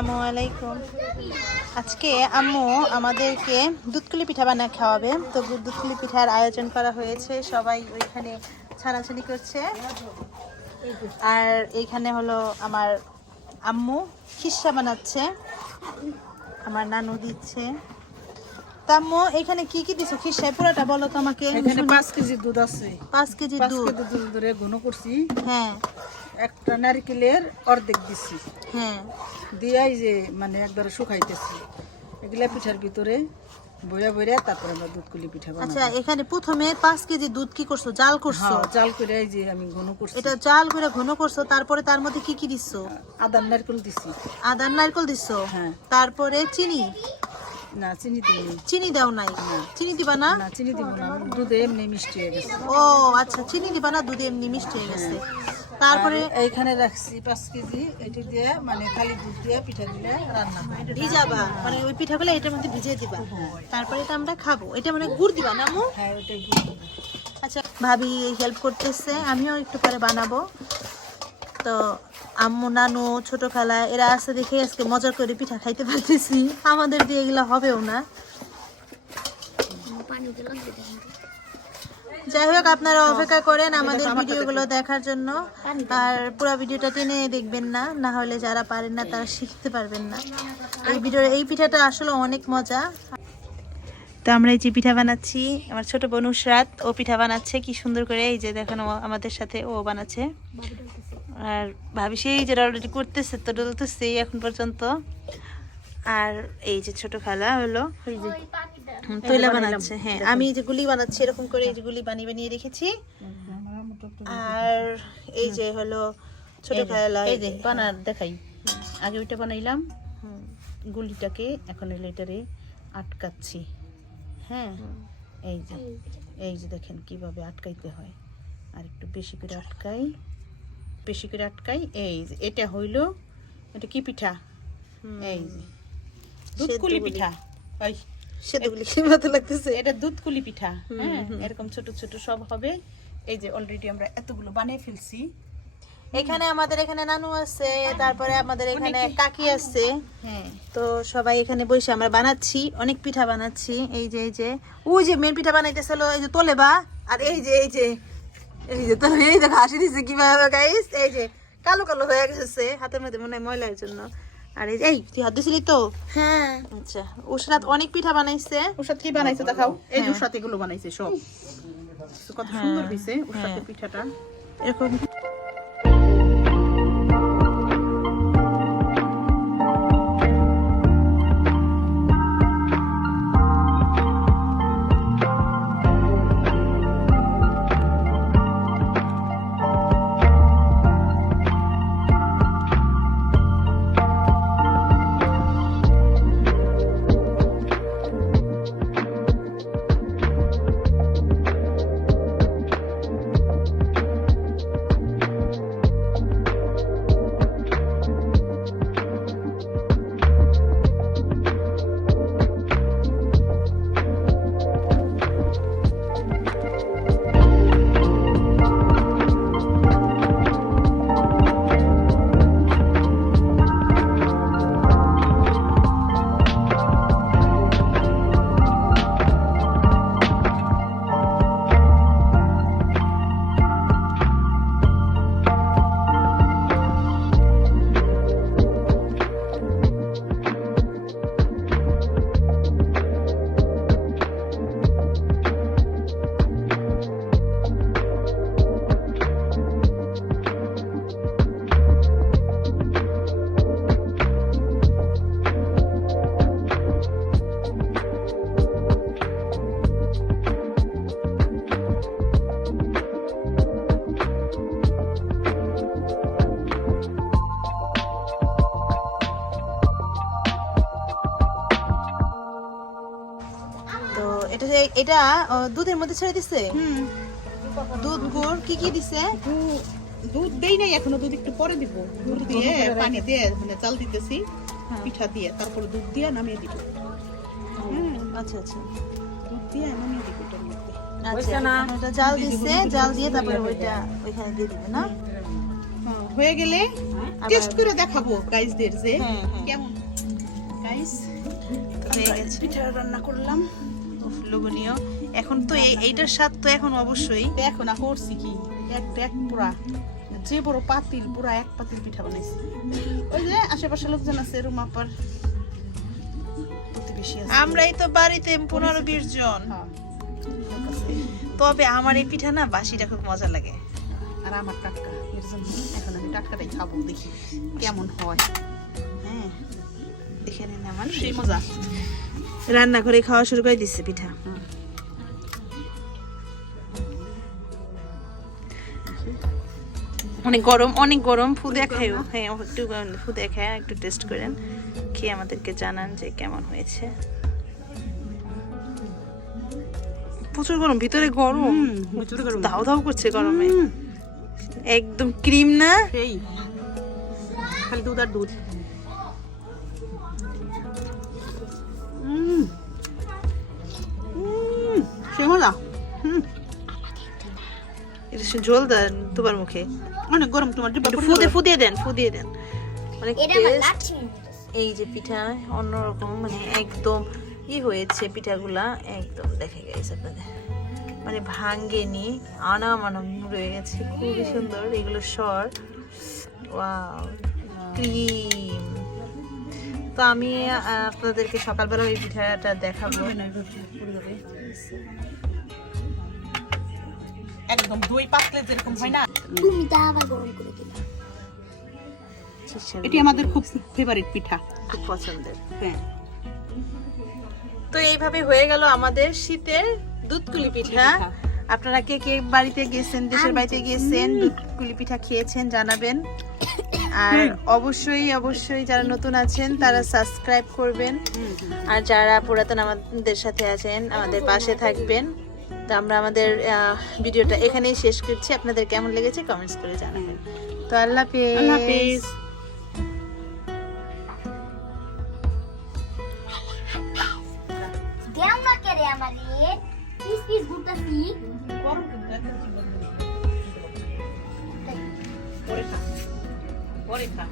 আসসালামু আলাইকুম। আজকে আম্মু আমাদেরকে দুধকুলি পিঠা বানিয়ে খাওয়াবে। তো দুধকুলি পিঠার আয়োজন করা হয়েছে, সবাই ওইখানে ছানাছানি করছে। আর এইখানে হলো আমার আম্মু খিসা বানাচ্ছে, আমার নানু দিচ্ছে। তা আম্মু এখানে কি কি দিছো খিসায়, পুরোটা বলো তো আমাকে। এখানে 5 কেজি দুধ আছে। 5 কেজি 5 দুধ। কেজি দুধ ধরে ঘন করছি। হ্যাঁ একটা নারকেলের অর্ধেক দিছি, হ্যাঁ। দিয়াই যে মানে একবারে শুকাইতেছি। এগুলা পিঠার ভিতরে বইয়া বইয়া তারপরে আমরা দুধকুলি পিঠা বানাবো। আচ্ছা, এখানে প্রথমে 5 কেজি দুধ কি করছো, জাল করছো? হ্যাঁ, জাল করে এই যে আমি ঘন করছি। এটা জাল করে ঘন করছো, তারপরে তার মধ্যে কি কি দিছো? আদার নারকেল দিছি। আদার নারকেল দিছো, হ্যাঁ। তারপরে চিনি? না, চিনি দিইনি। চিনি দাও নাই? চিনি দিবা না? না, চিনি দিব না, দুধে এমনি মিষ্টি হয়ে গেছে। ও আচ্ছা, চিনি দিবা না, দুধে এমনি মিষ্টি হয়ে গেছে। তারপরে আর এইখানে রাখছি 5 কেজি, এটি দিয়ে মানে খালি দুধ দিয়ে পিঠা দিলে রান্না হয়। ভিজাবা, মানে ওই পিঠাগুলো এটার মধ্যে ভিজিয়ে দিবা, তারপরে এটা আমরা খাবো। এটা মানে গুড় দিবা না আম্মু? হ্যাঁ, ওটাই গুড় দিব। আচ্ছা, ভাবি হেল্প করতেছে, আমিও একটু পরে বানাবো। তো আম্মু, নানু, ছোট খালা এরা আছে দেখে আজকে মজা করে পিঠা খাইতে পারতেছি। আমাদের দিয়ে এগুলো হবেও না। যাই হোক, আপনারা অপেক্ষা করেন আমাদের ভিডিওগুলো দেখার জন্য। আর পুরো ভিডিওটা টেনে দেখবেন না, না হলে যারা পারেন না তারা শিখতে পারবেন না। এই পিঠাটা আসলে অনেক মজা। তো আমরা এই যে পিঠা বানাচ্ছি, আমার ছোট বোন নুসরাত ও পিঠা বানাচ্ছে কি সুন্দর করে। এই যে দেখেন, ও আমাদের সাথে ও বানাচ্ছে। আর ভাবি সেই যে অলরেডি করতেছে, তো ডলতেছে এখন পর্যন্ত। আর এই যে ছোট খালা হলো এই যে তৈলা বানাচ্ছে। হ্যাঁ, আমি এই যে গুলি বানাচ্ছি, এরকম করে এই যে গুলি বানিয়ে বানিয়ে রেখেছি। আর এই যে হলো ছোট খালা, এই যে বানার দেখাই। আগে ওইটা বানাইলাম গুলিটাকে, এখন এটারে আটকাচ্ছি। হ্যাঁ, এই যে দেখেন কিভাবে আটকাইতে হয়। আর একটু বেশি করে আটকাই, বেশি করে আটকাই। এই যে এটা হইলো, এটা কি পিঠা? এই যে দুধকুলি পিঠা। ওই সেগুলি কি মতো লাগতেছে, এটা দুধকুলি পিঠা। হ্যাঁ, এরকম ছোট ছোট সব হবে। এই যে অলরেডি আমরা এতগুলো বানিয়ে ফেলছি। এখানে আমাদের এখানে নানু আছে, তারপরে আমাদের এখানে কাকি আছে। হ্যাঁ, তো সবাই এখানে বসে আমরা বানাচ্ছি, অনেক পিঠা বানাচ্ছি। এই যে ওই যে মেন পিঠা বানাইতেছিল, এই যে তোলেবা। আর এই যে তোলে, এই দেখো হাসি দিচ্ছে কিভাবে গাইস। এই যে কালো কালো হয়ে গেছে হাতের মধ্যে, মনে হয় ময়লার জন্য। আর এই তুই হাত দিছিলি তো? হ্যাঁ। আচ্ছা, উসরাত অনেক পিঠা বানাইছে। উসরাত কি বানাইছে দেখাও। এই যে উসরাত এগুলো বানাইছে সব। কত সুন্দর হইছে উসরাতের পিঠাটা। এরকম এটা দুধের মধ্যে ছেড়ে দিছে। দুধ, গুড়, কি কি দিছে? দুধ দেই নাই এখনো, দুধ একটু পরে দিব। দুধ দিয়ে পানি দিয়ে মানে চাল দিতেছি পিঠা দিয়ে, তারপর দুধ দিয়ে নামিয়ে দিব। আচ্ছা আচ্ছা, দুধ দিয়ে নামিয়ে দিব এটার মধ্যে। আচ্ছা, এটা জাল দিছে, জাল দিয়ে তারপরে ওইটা ওইখানে দিয়ে দিবে না? হয়ে গেলে টেস্ট করে দেখাবো গাইসদের যে হ্যাঁ, হ্যাঁ। কেমন। গাইস হয়ে গেছে পিঠা রান্না করলাম, উফ, লোভনীয়। এখন তো এইটার স্বাদ তো এখন অবশ্যই। দেখো না করছি কি, এক পুরা যে বড় পাতিল, পুরা এক পাতিল পিঠা বানাইছি। ওই যে আশেপাশে লোকজন আছে, রুমাপার প্রতিবেশী আছে। আমরাই তো বাড়িতে 15-20 জন। হ্যাঁ, লোক আছে। তবে আমার এই পিঠা না বাসিটা খুব মজা লাগে। আর আমার টাটকা, এর জন্য এখন আমি টাটকাটাই খাবো, দেখি কেমন হয়। হ্যাঁ, দেখে নিন আমার সেই মজা। রান্না করে খাওয়া শুরু করে দিচ্ছে পিঠা। অনেক গরম ফুদে খাইও। হ্যাঁ, একটু ফুদে খায়, একটু টেস্ট করেন, খেয়ে আমাদেরকে জানান যে কেমন হয়েছে। প্রচুর গরম, ভিতরে গরম, দাও দাও করছে গরমে। একদম ক্রিম না, সেই খালি দুধ আর দুধ। সেই মজা। এটা ঝোল দেন তোমার মুখে, অনেক গরম, তোমার ডিব্বা একটু পড়ে ফুদে যাবে। ফুদিয়ে দেন। অনেক টেস্ট। এই যে পিঠা অন্যরকম, মানে একদম হয়েছে পিঠাগুলা, একদম দেখে গেছে আপনাদের, মানে ভাঙ্গেনি, আনাম রয়ে গেছে, খুবই সুন্দর। এগুলো সর, ওয়াও, ক্রিম। তো আমি আপনাদেরকে সকালবেলা ওই পিঠাটা দেখাবো। একদম দই পাতলে যেরকম হয় না, এটি আমাদের খুব ফেভারিট পিঠা, খুব পছন্দের। হ্যাঁ। তো এইভাবে হয়ে গেল আমাদের শীতের দুধকুলি পিঠা। আপনারা কে কে বাড়িতে গেছেন, দেশের বাড়িতে গিয়েছেন, দুধকুলি পিঠা খেয়েছেন জানাবেন। আর অবশ্যই যারা নতুন আছেন তারা সাবস্ক্রাইব করবেন, আর যারা পুরাতন আমাদের সাথে আছেন আমাদের পাশে থাকবেন। তো আমরা আমাদের ভিডিওটা এখানেই শেষ করছি। আপনাদের কেমন লেগেছে কমেন্টস করে জানাবেন। তো আল্লাহ হাফেজ। আল্লাহ হাফেজ। দেওনা করে আমারে পিস ঘুরতাছি গরম কিন্তু একটা পরে খা, পরে খা।